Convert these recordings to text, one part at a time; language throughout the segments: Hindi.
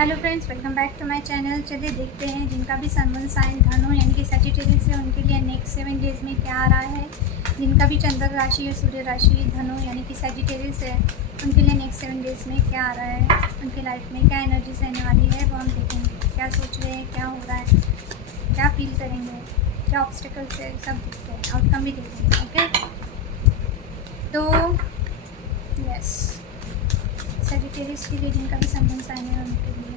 Hello friends, welcome back to my channel. चलिए देखते हैं जिनका भी सन साइन धनु यानी कि सजिटेरियस है उनके लिए नेक्स्ट 7 डेज़ में क्या आ रहा है। जिनका भी चंद्र राशि या सूर्य राशि धनु यानी कि सजिटेरियस है उनके लिए नेक्स्ट 7 डेज़ में क्या आ रहा है, उनके लाइफ में क्या एनर्जीज रहने वाली है वो हम देखेंगे। क्या सोच रहे हैं, क्या हो रहा है, क्या फील करेंगे, क्या ऑब्स्टिकल्स है, सब देखते हैं, आउटकम भी देखेंगे। ओके, तो यस, सजिटेरियस के लिए जिनका भी सन साइन है उनके लिए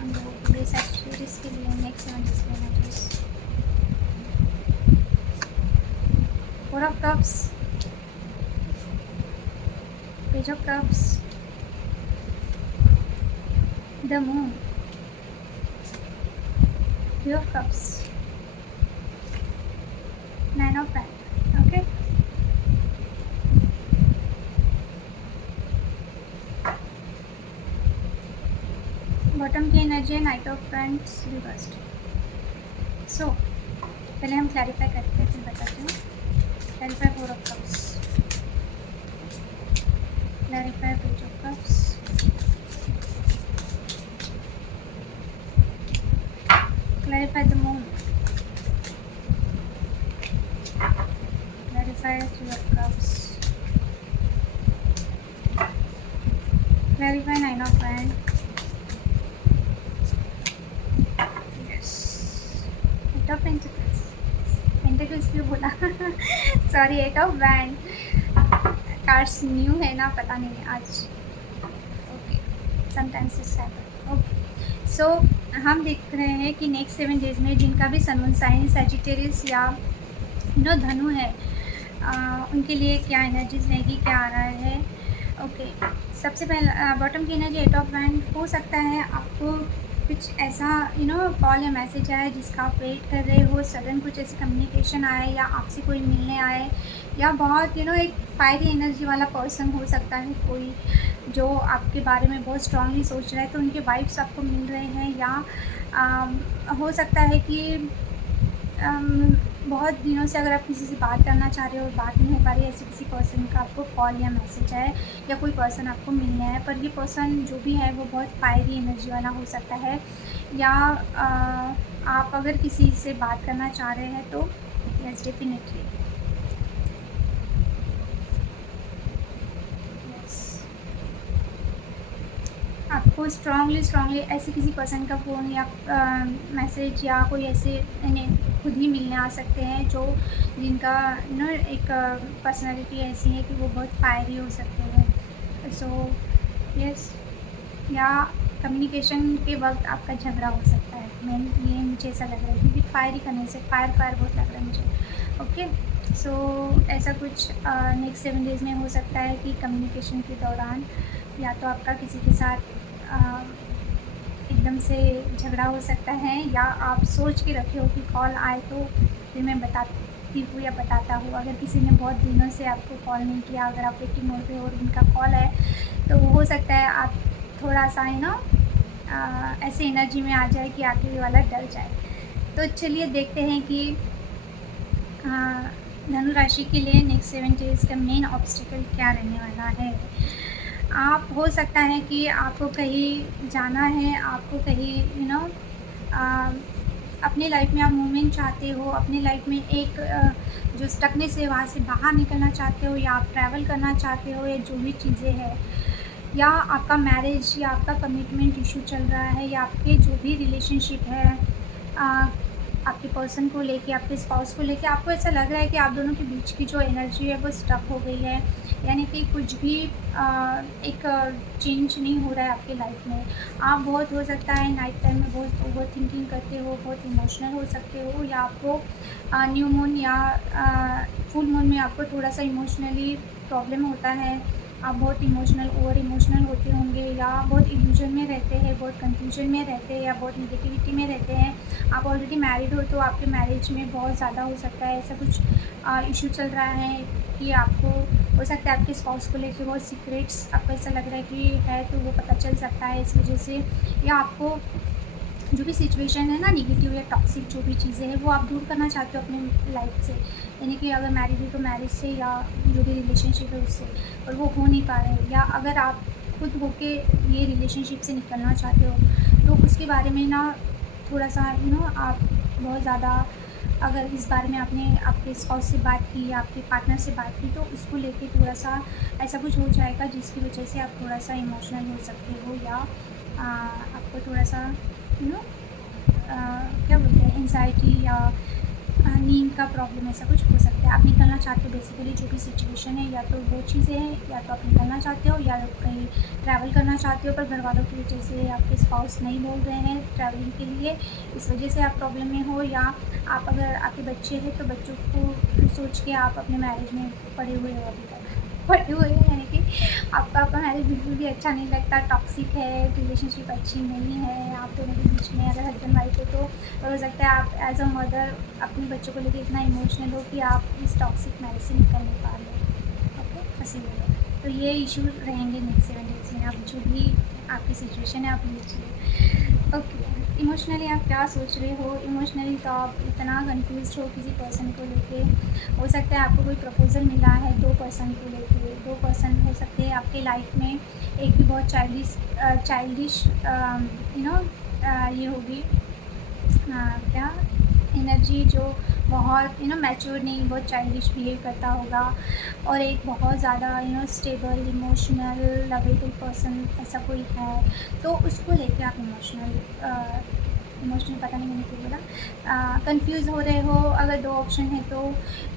हम लोगों के लिए सजिटेरियस के लिए नेक्स्ट 7 डेज़ में energies. 4 of cups, page of cups, the moon, 3 of cups, 9 of pent. Okay, bottom की एनर्जी है knight of pents reversed. So पहले हम क्लैरिफाई करते हैं, फिर बताते हैं। Clarify 4 of cups, clarify page of cups, clarify the moon, clarify 3 of cups, clarify 9 of wands, yes, 8 of pentacles, pentacles क्यों बोला sorry, 8 of wands। Cards new है ना, पता नहीं है आज। Okay, sometimes it's happen. Okay, so हम देख रहे हैं कि नेक्स्ट 7 डेज़ में जिनका भी सन साइन सजिटेरियस या धनु है उनके लिए क्या एनर्जीज रहेगी, क्या आ रहा है। ओके, सबसे पहला बॉटम की एनर्जी 8 ऑफ वैंड। हो सकता है आपको कुछ ऐसा कॉल या मैसेज आए जिसका आप वेट कर रहे हो, सडन कुछ ऐसी कम्युनिकेशन आए या आपसे कोई मिलने आए, या बहुत एक फायरी एनर्जी वाला पर्सन हो सकता है कोई जो आपके बारे में बहुत स्ट्रांगली सोच रहा है, तो उनके वाइब्स आपको मिल रहे हैं। या हो सकता है कि बहुत दिनों से अगर आप किसी से बात करना चाह रहे हो और बात नहीं हो पा रही है, ऐसे किसी पर्सन का आपको कॉल या मैसेज है या कोई पर्सन आपको मिलना है, पर ये पर्सन जो भी है वो बहुत फायरी एनर्जी वाला हो सकता है। या आप अगर किसी से बात करना चाह रहे हैं तो यस, डेफिनेटली आपको स्ट्रांगली ऐसे किसी पर्सन का फ़ोन या मैसेज या कोई ऐसे खुद ही मिलने आ सकते हैं जो जिनका एक पर्सनालिटी ऐसी है कि वो बहुत फायरी हो सकते हैं। सो यस, या कम्युनिकेशन के वक्त आपका झगड़ा हो सकता है। ये मुझे ऐसा लग रहा है क्योंकि फायरी करने से फायर बहुत लग रहा है मुझे। ओके, सो ऐसा कुछ नेक्स्ट 7 डेज़ में हो सकता है कि कम्युनिकेशन के दौरान या तो आपका किसी के साथ एकदम से झगड़ा हो सकता है, या आप सोच के रखे हो कि कॉल आए तो फिर मैं बताती हूँ या बताता हूँ। अगर किसी ने बहुत दिनों से आपको कॉल नहीं किया, अगर आप वेटिंग मोड पे हो और उनका कॉल है तो वो हो सकता है आप थोड़ा सा ऐसे एनर्जी में आ जाए कि आगे वाला डर जाए। तो चलिए देखते हैं कि धनु राशि के लिए नेक्स्ट 7 डेज़ का मेन ऑब्स्टिकल क्या रहने वाला है। आप हो सकता है कि आपको कहीं जाना है, आपको कहीं अपने लाइफ में आप मूवमेंट चाहते हो, अपने लाइफ में एक जो स्टकनेस है वहाँ से बाहर निकलना चाहते हो, या आप ट्रैवल करना चाहते हो, या जो भी चीज़ें हैं, या आपका मैरिज या आपका कमिटमेंट इशू चल रहा है, या आपके जो भी रिलेशनशिप है आपके पर्सन को लेके, आपके स्पाउस को लेके, आपको ऐसा लग रहा है कि आप दोनों के बीच की जो एनर्जी है वो स्टक हो गई है, यानी कि कुछ भी एक चेंज नहीं हो रहा है आपके लाइफ में। आप बहुत हो सकता है नाइट टाइम में बहुत ओवर थिंकिंग करते हो, बहुत इमोशनल हो सकते हो, या आपको न्यू मून या फुल मून में आपको थोड़ा सा इमोशनली प्रॉब्लम होता है। आप बहुत ओवर इमोशनल होते होंगे, या बहुत इल्यूजन में रहते हैं, बहुत कंफ्यूजन में रहते हैं, या बहुत नेगेटिविटी में रहते हैं। आप ऑलरेडी मैरिड हो तो आपके मैरिज में बहुत ज़्यादा हो सकता है ऐसा कुछ इशू चल रहा है कि आपको हो सकता है आपके स्पाउस को लेके बहुत सीक्रेट्स आपको ऐसा लग रहा है कि है, तो वो पता चल सकता है इस वजह से। या आपको जो भी सिचुएशन है ना, नेगेटिव या टॉक्सिक जो भी चीज़ें हैं वो आप दूर करना चाहते हो अपने लाइफ से, यानी कि अगर मैरिड हो तो मैरिज से, या जो भी रिलेशनशिप है उससे, और वो हो नहीं पा रहे हैं। या अगर आप खुद होके ये रिलेशनशिप से निकलना चाहते हो तो उसके बारे में ना थोड़ा-सा आप बहुत ज़्यादा अगर इस बारे में आपने आपके स्पाउस से बात की या आपके पार्टनर से बात की, तो उसको लेके थोड़ा-सा ऐसा कुछ हो जाएगा जिसकी वजह से आप थोड़ा-सा इमोशनल हो सकते हो, या आपको थोड़ा-सा यू नो क्या बोलते हैं, एंग्ज़ायटी या नींद का प्रॉब्लम ऐसा कुछ हो सकता है। आप निकलना चाहते हो, बेसिकली जो भी सिचुएशन है, या तो वो चीज़ें हैं, या तो आप निकलना चाहते हो, या कहीं ट्रैवल करना चाहते हो, पर घर वालों की वजह से आपके स्पाउस नहीं बोल रहे हैं ट्रैवलिंग के लिए, इस वजह से आप प्रॉब्लम में हो। या आप अगर आपके बच्चे हैं तो बच्चों को सोच के आप अपने मैरिज में पड़े हुए हो, अभी तक पड़े हुए हैं, यानी कि आपको आपका मैरिज बिल्कुल भी अच्छा नहीं लगता, टॉक्सिक है, रिलेशनशिप अच्छी नहीं है आप दोनों के बीच में। अगर हस्बैंड वाइफ हो सकता है आप एज़ अ मदर अपने बच्चों को लेके इतना इमोशनल हो कि आप इस टॉक्सिक मैरिज से निकल नहीं पा रहे हो, ओके, फँसी हुई है। तो ये इशू रहेंगे नेक्स्ट 7 डेज़ में। आप जो भी आपकी सिचुएशन है आप लीजिए, ओके। इमोशनली आप क्या सोच रहे हो? इमोशनली तो आप इतना कन्फ्यूज़्ड हो किसी पर्सन को लेके। हो सकता है आपको कोई प्रपोज़ल मिला है 2 पर्सन को लेके, 2 पर्सन हो सकते हैं आपके लाइफ में। एक भी बहुत चाइल्डिश ये होगी क्या एनर्जी, जो बहुत मैच्योर नहीं, बहुत चाइल्डिश बिहेव करता होगा, और एक बहुत ज़्यादा स्टेबल, इमोशनल, लवेबल पर्सन ऐसा कोई है, तो उसको लेके आप इमोशनल पता नहीं मैंने क्यों बोला, कंफ्यूज हो रहे हो। अगर 2 ऑप्शन है तो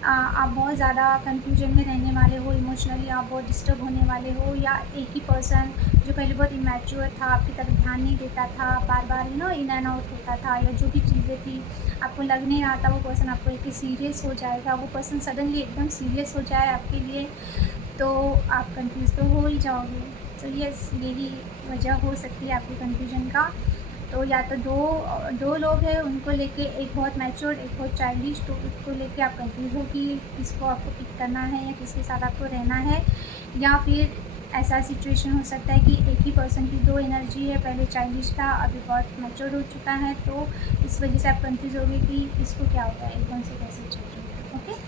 आप बहुत ज़्यादा कंफ्यूजन में रहने वाले हो, इमोशनली आप बहुत डिस्टर्ब होने वाले हो, या एक ही पर्सन जो पहले बहुत इमैच्योर था, आपकी तरफ ध्यान नहीं देता था, बार बार इन एंड आउट होता था, या जो भी चीज़ें थी आपको लग नहीं रहा था वो पर्सन आपको लेके सीरियस हो जाएगा, वो पर्सन सडनली एकदम सीरियस हो जाए आपके लिए, तो आप कंफ्यूज तो हो ही जाओगे। तो यस, यही वजह हो सकती है आपकी कन्फ्यूजन का। तो या तो दो लोग हैं, उनको लेके, एक बहुत मैच्योर्ड, एक बहुत चाइल्डिश, तो उसको लेके आप कंफ्यूज हो कि किसको आपको पिक करना है या किसके साथ आपको रहना है। या फिर ऐसा सिचुएशन हो सकता है कि एक ही पर्सन की 2 एनर्जी है, पहले चाइल्डिश था, अभी बहुत मैच्योर्ड हो चुका है, तो इस वजह से आप कंफ्यूज हो गए कि इसको क्या होता है, एकदम से कैसे चल रही है, ओके।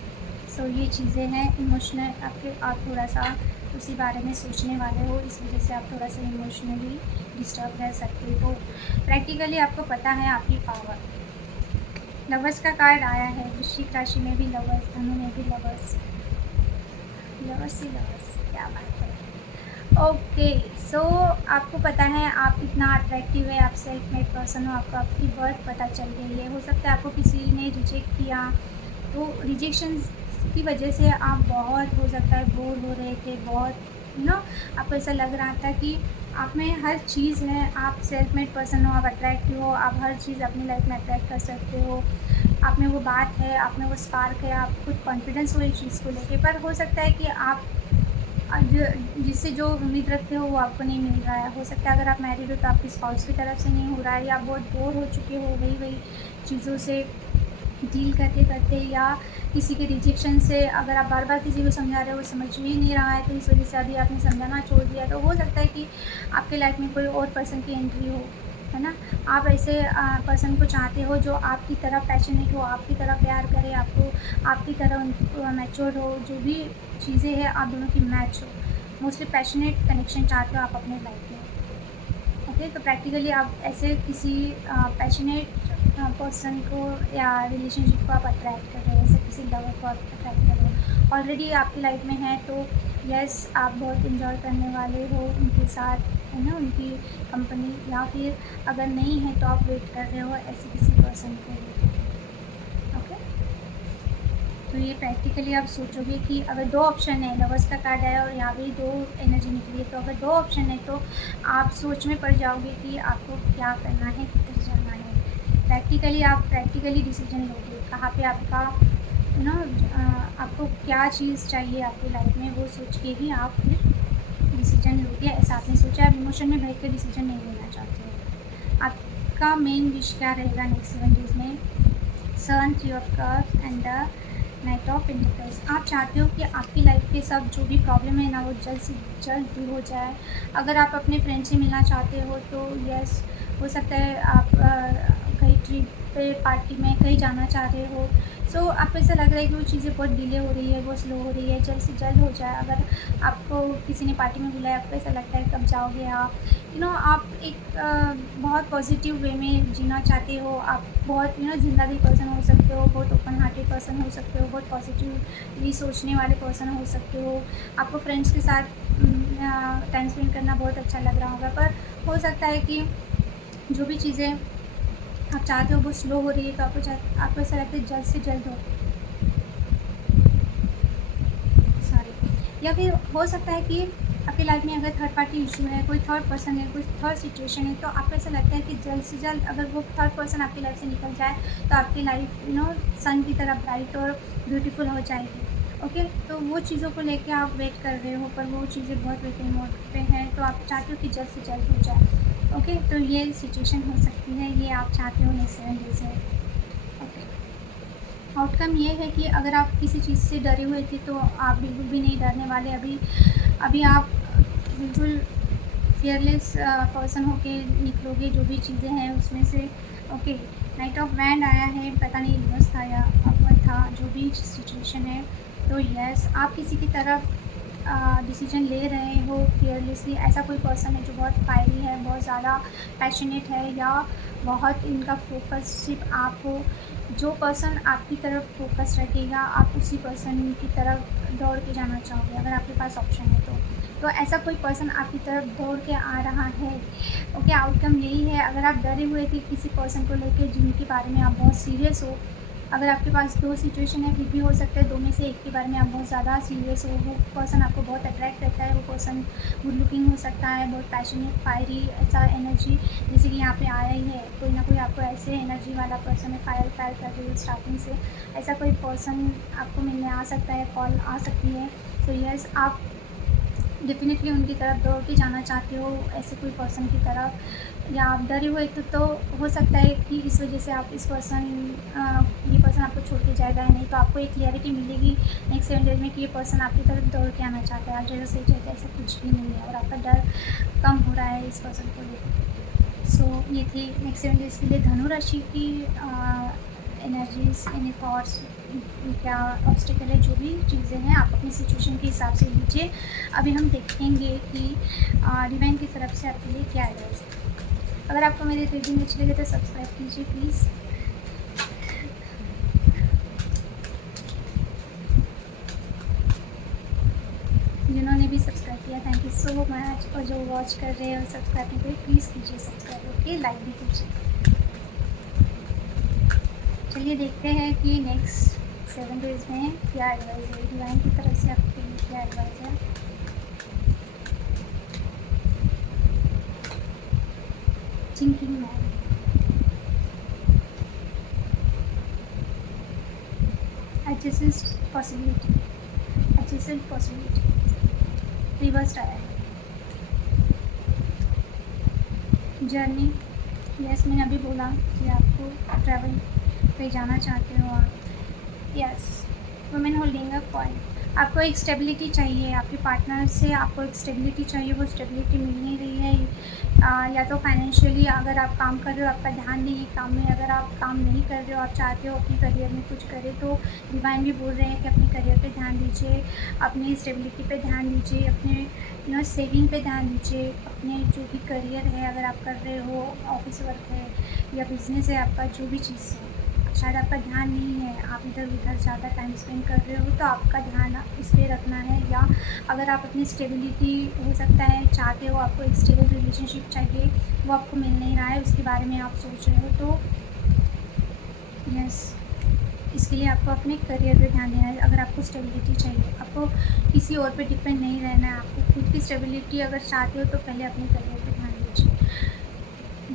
सो ये चीज़ें हैं इमोशनल आपके, आप थोड़ा-सा उसी बारे में सोचने वाले हो, इस वजह से आप थोड़ा-सा इमोशनली डिस्टर्ब रह सकते हो। प्रैक्टिकली आपको पता है आपकी पावर। लवर्स का कार्ड आया है, वृश्चिक राशि में भी लवर्स, धनु में भी लवर्स, लवर्स ही लवर्स, क्या बात है। ओके, सो आपको पता है आप इतना अट्रैक्टिव है, आप सेल्फ मेड पर्सन हो, आपको आपकी बर्थ पता चल गई है। हो सकता है आपको किसी ने रिजेक्ट किया, तो रिजेक्शंस की वजह से आप बहुत, हो सकता है, बोर हो रहे थे, बहुत आपको ऐसा लग रहा था कि आप में हर चीज़ है, आप सेल्फ मेड पर्सन हो, आप अट्रैक्टिव हो, आप हर चीज़ अपनी लाइफ में अट्रैक्ट कर सकते हो, आप में वो बात है, आप में वो स्पार्क है, आप खुद कॉन्फिडेंस हो इस चीज़ को लेके। पर हो सकता है कि आप जिससे जो उम्मीद रखते हो वो आपको नहीं मिल रहा है। हो सकता है अगर आप मैरिड हो तो आपकी स्पाउस की तरफ से नहीं हो रहा है, या आप बहुत बोर हो चुके हो वही चीज़ों से डील करते करते, या किसी के रिजेक्शन से अगर आप बार बार किसी को समझा रहे हो वो समझ ही नहीं रहा है, तो इस वजह से अभी आपने समझाना छोड़ दिया। तो हो सकता है कि आपके लाइफ में कोई और पर्सन की एंट्री हो, है ना। आप ऐसे पर्सन को चाहते हो जो आपकी तरह पैशनेट हो, आपकी तरह प्यार करे, आपको आपकी तरह मैच्योर हो, जो भी चीज़ें हैं आप दोनों की मैच हो। मोस्टली पैशनेट कनेक्शन चाहते हो आप अपने लाइफ में, ओके। तो प्रैक्टिकली आप ऐसे किसी पैशनेट पर्सन को या रिलेशनशिप को आप अट्रैक्ट कर रहे हो, ऐसे किसी लवर को आप अट्रैक्ट कर रहे हो, ऑलरेडी आपकी लाइफ में है, तो यस, आप बहुत इन्जॉय करने वाले हो उनके साथ, है ना, उनकी कंपनी। या फिर अगर नहीं है तो आप वेट कर रहे हो ऐसे किसी पर्सन के लिए, ओके। तो ये प्रैक्टिकली आप सोचोगे कि अगर 2 ऑप्शन है, लवर्स का कार्ड है और यहाँ भी 2 एनर्जी निकली है, तो अगर 2 ऑप्शन है तो आप सोच में पड़ जाओगे कि आपको क्या करना है, किधर जाना है। प्रैक्टिकली डिसीजन लोगे, कहाँ पे आपका आपको क्या चीज़ चाहिए आपकी लाइफ में, वो सोच के ही आप फिर डिसीजन लोगे। ऐसा आपने सोचा, आप इमोशन में बह के डिसीजन नहीं लेना चाहते हो। आपका मेन विश क्या रहेगा नेक्स्ट 7 डेज़ में? सन, 3 of cups and the night of pentacles. आप चाहते हो कि आपकी लाइफ के सब जो भी प्रॉब्लम है ना, वो जल्द से जल्द दूर हो जाए। अगर आप अपने फ्रेंड से मिलना चाहते हो तो यस, हो सकता है आप कहीं ट्रिप पे, पार्टी में कहीं जाना चाह रहे हो, सो आपको ऐसा लग रहा है कि वो चीज़ें बहुत डिले हो रही है, बहुत स्लो हो रही है, जल्द से जल्द हो जाए। अगर आपको किसी ने पार्टी में बुलाया, आपको ऐसा लगता है कब जाओगे आप, आप एक बहुत पॉजिटिव वे में जीना चाहते हो, आप बहुत ज़िंदादिल पर्सन हो सकते हो, बहुत ओपन हार्टेड पर्सन हो सकते हो, बहुत पॉजिटिवली सोचने वाले पर्सन हो सकते हो। आपको फ्रेंड्स के साथ टाइम स्पेंड करना बहुत अच्छा लग रहा होगा, पर हो सकता है कि जो भी चीज़ें आप चाहते हो वो स्लो हो रही है, तो आपको ऐसा लगता है जल्द से जल्द हो, सॉरी। या फिर हो सकता है कि आपकी लाइफ में अगर थर्ड पार्टी इशू है, कोई थर्ड पर्सन है, कोई थर्ड सिचुएशन है, तो आपको ऐसा लगता है कि जल्द से जल्द अगर वो थर्ड पर्सन आपकी लाइफ से निकल जाए, तो आपकी लाइफ सन की तरह ब्राइट और ब्यूटीफुल हो जाएगी। ओके, तो वो चीज़ों को लेके आप वेट कर रहे हो, पर वो चीज़ें बहुत वेटिंग मोड पे हैं, तो आप चाहते हो कि जल्द से जल्द हो जाए। ओके, तो ये सिचुएशन हो सकती है, ये आप चाहते हो नेक्स्ट 7 डेज़ में। ओके, आउटकम ये है कि अगर आप किसी चीज़ से डरे हुए थे, तो आप बिल्कुल भी नहीं डरने वाले। अभी आप बिल्कुल फियरलेस पर्सन होके निकलोगे, जो भी चीज़ें हैं उसमें से। ओके, नाइट ऑफ वैंड आया है, पता नहीं रिवर्स था या अपवर्ड था, जो भी सिचुएशन है। तो यस, आप किसी की तरफ डिसीजन ले रहे हो फियरलेसली। ऐसा कोई पर्सन है जो बहुत फायरी है, बहुत ज़्यादा पैशनेट है, या बहुत इनका फोकस सिर्फ आप हो। जो पर्सन आपकी तरफ फोकस रखेगा, आप उसी पर्सन की तरफ दौड़ के जाना चाहोगे, अगर आपके पास ऑप्शन है तो ऐसा कोई पर्सन आपकी तरफ दौड़ के आ रहा है। ओके, आउटकम यही है। अगर आप डरे हुए थे किसी पर्सन को लेकर जिनके बारे में आप बहुत सीरियस हो, अगर आपके पास 2 सिचुएशन है, फिर भी हो सकता है 2 में से एक के बारे में आप बहुत ज़्यादा सीरियस हो। वो पर्सन आपको बहुत अट्रैक्ट करता है, वो पर्सन गुड लुकिंग हो सकता है, बहुत पैशनेट, फायरी, ऐसा एनर्जी जैसे कि यहाँ पे आया ही है। कोई ना कोई आपको ऐसे एनर्जी वाला पर्सन है, फायर कर रही है स्टार्टिंग से। ऐसा कोई पर्सन आपको मिलने आ सकता है, कॉल आ सकती है। तो यस, आप डेफ़िनेटली उनकी तरफ दौड़ के जाना चाहते हो, ऐसे कोई पर्सन की तरफ, या आप डरे हुए थे, तो हो सकता है कि इस वजह से आप ये पर्सन आपको छोड़ के जाएगा या नहीं। तो आपको एक क्लैरिटी मिलेगी नेक्स्ट 7 डेज़ में कि ये पर्सन आपकी तरफ दौड़ के आना चाहता है। आप जैसा सोच रहे थे ऐसा कुछ भी नहीं है, और आपका डर कम हो रहा है इस पर्सन को लेकर। सो ये थी नेक्स्ट 7 डेज़ के लिए धनु राशि की एनर्जीज़, एनी थॉट्स, क्या ऑब्स्टिकल है, जो भी चीज़ें हैं आप अपनी सिचुएशन के हिसाब से लीजिए। अभी हम देखेंगे कि डिवाइन की तरफ से आपके लिए क्या एडवाइस है। अगर आपको मेरी रीडिंग अच्छी लगे तो सब्सक्राइब कीजिए प्लीज़। जिन्होंने भी सब्सक्राइब किया, थैंक यू सो मच, और जो वॉच कर रहे हैं और सब्सक्राइब नहीं करे, प्लीज़ कीजिए सब्सक्राइब, ओके, लाइक भी कीजिए। चलिए देखते हैं कि नेक्स्ट 7 डेज़ में क्या एडवाइस है, डिवाइन की तरफ से आपके लिए क्या एडवाइस है। Thinking man, adjacent possibility, reverse आया है। जर्नी, यस, मैंने अभी बोला कि आपको ट्रैवल पे जाना चाहते हो आप। Yes, women holding a coin, आपको एक स्टेबिलिटी चाहिए, आपके पार्टनर से आपको एक स्टेबिलिटी चाहिए, वो स्टेबिलिटी मिल नहीं रही है। या तो फाइनेंशियली अगर आप काम कर रहे हो, आपका ध्यान नहीं है काम में, अगर आप काम नहीं कर रहे हो, आप चाहते हो अपने करियर में कुछ करें, तो डिवाइन भी बोल रहे हैं कि अपने करियर पे ध्यान दीजिए, अपनी स्टेबिलिटी पे ध्यान दीजिए, अपने सेविंग पे ध्यान दीजिए, अपने जो भी करियर है, अगर आप कर रहे हो, ऑफिस वर्क है या बिज़नेस है आपका, जो भी चीज़ है, शायद आपका ध्यान नहीं है, आप इधर उधर ज़्यादा टाइम स्पेंड कर रहे हो, तो आपका ध्यान इस पर रखना है। या अगर आप अपनी स्टेबिलिटी, हो सकता है चाहते हो, आपको एक स्टेबल रिलेशनशिप चाहिए, वो आपको मिल नहीं रहा है, उसके बारे में आप सोच रहे हो, तो यस, इसके लिए आपको अपने करियर पे ध्यान देना है। अगर आपको स्टेबिलिटी चाहिए, आपको किसी और पे डिपेंड नहीं रहना है, आपको खुद की स्टेबिलिटी अगर चाहते हो, तो पहले अपने करियर पे ध्यान दीजिए।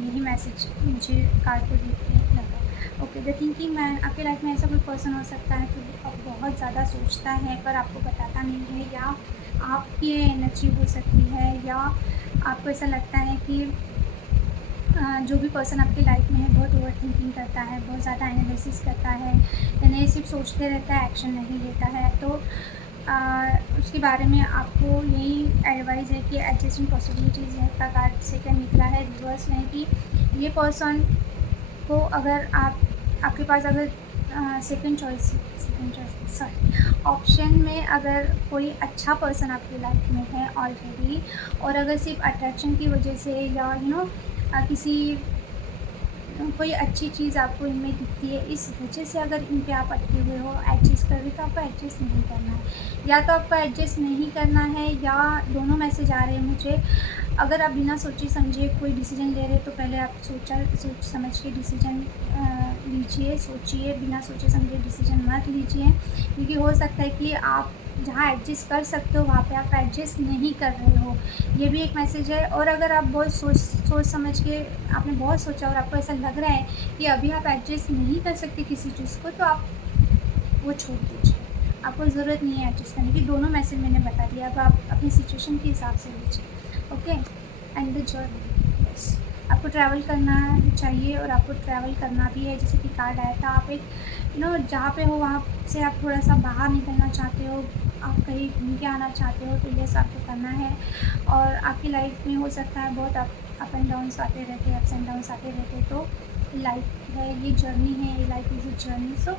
यही मैसेज मुझे कार्ड को देख के लगा। ओके, द थिंकिंग मैन, आपके लाइफ में ऐसा कोई पर्सन हो सकता है जो बहुत ज़्यादा सोचता है पर आपको बताता नहीं है, या आपकी एनर्जी हो सकती है, या आपको ऐसा लगता है कि जो भी पर्सन आपकी लाइफ में है बहुत ओवर थिंकिंग करता है, बहुत ज़्यादा एनालिसिस करता है, यानी सिर्फ सोचते रहता है, एक्शन नहीं लेता है। तो उसके बारे में आपको यही एडवाइस है कि एडजस्टिंग पॉसिबिलिटीज़ है का कार्ड सेकंड निकला है रिवर्स, यानी कि ये पर्सन आपको अगर आपके पास अगर सेकंड चॉइस सॉरी ऑप्शन में अगर कोई अच्छा पर्सन आपकी लाइफ में है ऑलरेडी, और अगर सिर्फ अट्रैक्शन की वजह से या किसी कोई अच्छी चीज़ आपको इनमें दिखती है, इस वजह से अगर इन पे आप अटके हुए हो, एडजस्ट कर रहे हो, तो आपको एडजस्ट नहीं करना है। या तो आपको एडजस्ट नहीं करना है, या दोनों मैसेज आ रहे हैं मुझे, अगर आप बिना सोचे समझे कोई डिसीजन ले रहे हैं तो पहले आप सोच समझ के डिसीजन लीजिए, सोचिए, बिना सोचे समझे डिसीजन मत लीजिए, क्योंकि हो सकता है कि आप जहाँ एडजस्ट कर सकते हो वहाँ पे आप एडजस्ट नहीं कर रहे हो। ये भी एक मैसेज है। और अगर आप बहुत सोच समझ के आपने बहुत सोचा और आपको ऐसा लग रहा है कि अभी आप एडजस्ट नहीं कर सकते किसी चीज़ को, तो आप वो छोड़ दीजिए, आपको ज़रूरत नहीं है एडजस्ट करने की। दोनों मैसेज मैंने बता दिया, अब आप अपनी सिचुएशन के हिसाब से लीजिए। Okay, and the journey, yes, आपको ट्रैवल करना चाहिए और आपको ट्रैवल करना भी है। जैसे कि कार्ड आया था, आप एक जहाँ पे हो वहाँ से आप थोड़ा सा बाहर निकलना चाहते हो, आप कहीं घूम के आना चाहते हो, तो यस आपको करना है। और आपकी लाइफ में हो सकता है बहुत अप एंड डाउन्स आते रहते हैं, अप्स एंड डाउन्स आते रहते हैं, तो लाइफ है, ये जर्नी है, ये life is a journey. So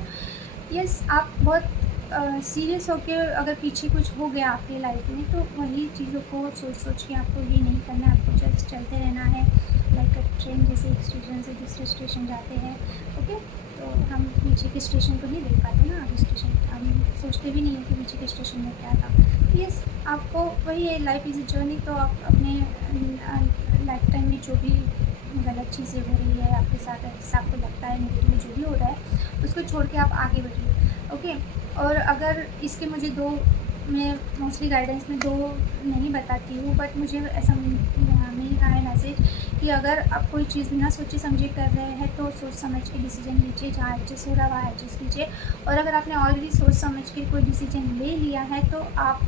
yes, आप बहुत सीरियस होके अगर पीछे कुछ हो गया आपकी लाइफ में, तो वही चीज़ों को सोच के आपको ये नहीं करना है, आपको जस्ट चलते रहना है, लाइक अ ट्रेन जैसे एक स्टेशन से दूसरे स्टेशन जाते हैं। ओके, तो हम पीछे के स्टेशन को नहीं देख पाते ना, आगे स्टेशन हम सोचते भी नहीं है कि पीछे के स्टेशन में क्या था। तो यस, आपको वही है, लाइफ इज़ अ जर्नी। तो आप अपने लाइफ टाइम में जो भी गलत चीज़ें हो रही है आपके साथ, ऐसा आपको लगता है नेगेटिव जो भी हो रहा है, उसको छोड़ के आप आगे बढ़िए। ओके, और अगर इसके मुझे दो, मैं मोस्टली गाइडेंस में दो नहीं बताती हूँ, बट मुझे ऐसा मिल रहा है मैसेज कि अगर आप कोई चीज़ बिना सोचे समझे कर रहे हैं, तो सोच समझ के डिसीजन लीजिए, जहाँ एडजस्ट हो रहा है वहाँ एडजस्ट कीजिए। और अगर आपने ऑलरेडी सोच समझ के कोई डिसीजन ले लिया है, तो आप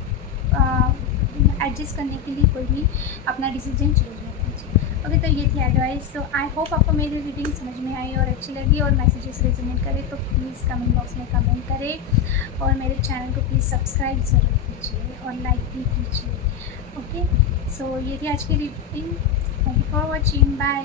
एडजस्ट करने के लिए कोई भी अपना डिसीजन चेंज मत कीजिए। ओके, तो ये थी एडवाइस। तो आई होप आपको मेरी रीडिंग समझ में आई और अच्छी लगी, और मैसेजेस रेजोनेट करे तो प्लीज़ कमेंट बॉक्स में कमेंट करें, और मेरे चैनल को प्लीज़ सब्सक्राइब ज़रूर कीजिए और लाइक भी कीजिए। ओके, सो ये थी आज की reading. Thank you for watching, bye.